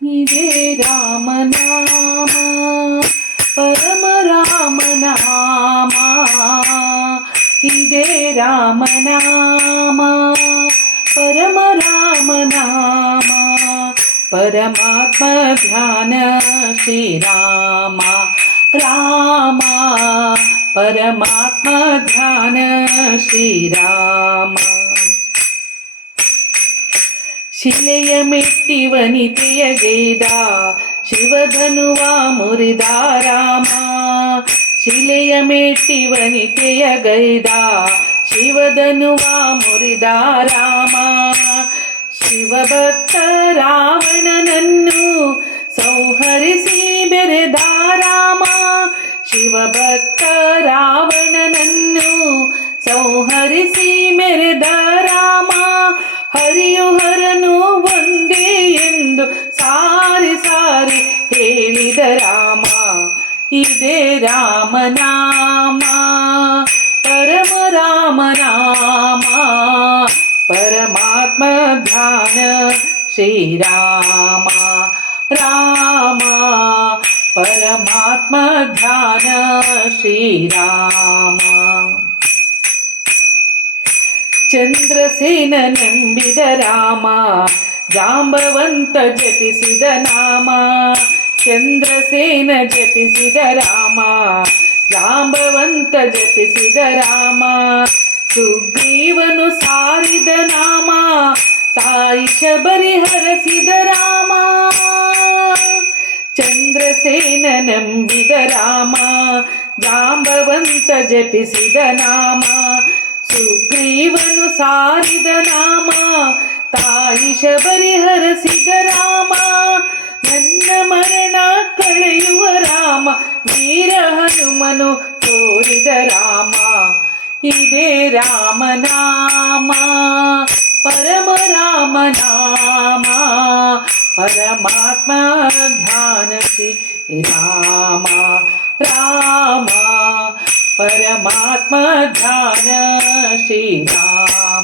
ಇದೇ ರಾಮನಾಮ ಪರಮ ರಾಮನಾಮ, ಇದೇ ರಾಮನಾಮ ಪರಮ ರಾಮನಾಮ, ಪರಮಾತ್ಮ ಧ್ಯಾನ ಶ್ರೀರಾಮ ರಾಮ, ಪರಮಾತ್ಮ ಧ್ಯಾನ ಶ್ರೀರಾಮ. ಶಿಲೆಯ ಮೆಟ್ಟಿ ವನಿತೆಯ ಗೈದ ಶಿವಧನುವ ಮುರಿದ ರಾಮ, ಶಿಲೆಯ ಮೆಟ್ಟಿ ವನಿತೆಯ ಗೈದ ಶಿವಧನುವ ಮುರಿದ ರಾಮ, ಶಿವಭಕ್ತ ರಾವಣನನ್ನು ಸಂಹರಿಸಿ ಬೆರೆದ ರಾಮ, ಶಿವಭಕ್ತ ರಾವಣನನ್ನು ಸಂಹರಿಸಿ ಮೆರೆದ ರಾಮ, ಹರಿಯು ಹರನು ಒಂದೇ ಎಂದು ಸಾರಿ ಸಾರಿ ಹೇಳಿದ ರಾಮ, ಇದೇ ರಾಮನಾಮ ಪರಮ ರಾಮನಾಮ, ಪರಮಾತ್ಮ ಧ್ಯಾನ ಶ್ರೀರಾಮ ರಾಮ, ಪರಮಾತ್ಮ ಧ್ಯಾನ ಶ್ರೀರಾಮ. ಚಂದ್ರಸೇನ ನಂಬಿದ ರಾಮ, ಜಾಂಬವಂತ ಜಪಿಸಿದ ನಾಮ, ಚಂದ್ರಸೇನ ಜಪಿಸಿದ ರಾಮ, ಜಾಂಬವಂತ ಜಪಿಸಿದ ರಾಮ, ಸುಗ್ರೀವನು ಸಾರಿದ ನಾಮ, ತಾಯಿ ಶಬರಿ ಹರಸಿದ ರಾಮ, ಚಂದ್ರಸೇನ ನಂಬಿದ ರಾಮ, ಜಾಂಬವಂತ ಜಪಿಸಿದ ನಾಮ, ಸುಗ್ರೀವನು ಸಾರಿದ ನಾಮ, ತಾಯಿ ಶಬರಿ ಹರಸಿದ ರಾಮ, ನನ್ನ ಮರಣ ಕಳೆಯುವ ರಾಮ, ವೀರ ಹನುಮನು ತೋರಿದ ರಾಮ, ಇದೇ ರಾಮನಾಮ ಪರಮ ರಾಮನಾಮ, ಪರಮಾತ್ಮ ಧ್ಯಾನ ಶ್ರೀ ರಾಮ ರಾಮ, ಪರಮಾತ್ಮ ಧ್ಯಾನ ಶ್ರೀರಾಮ.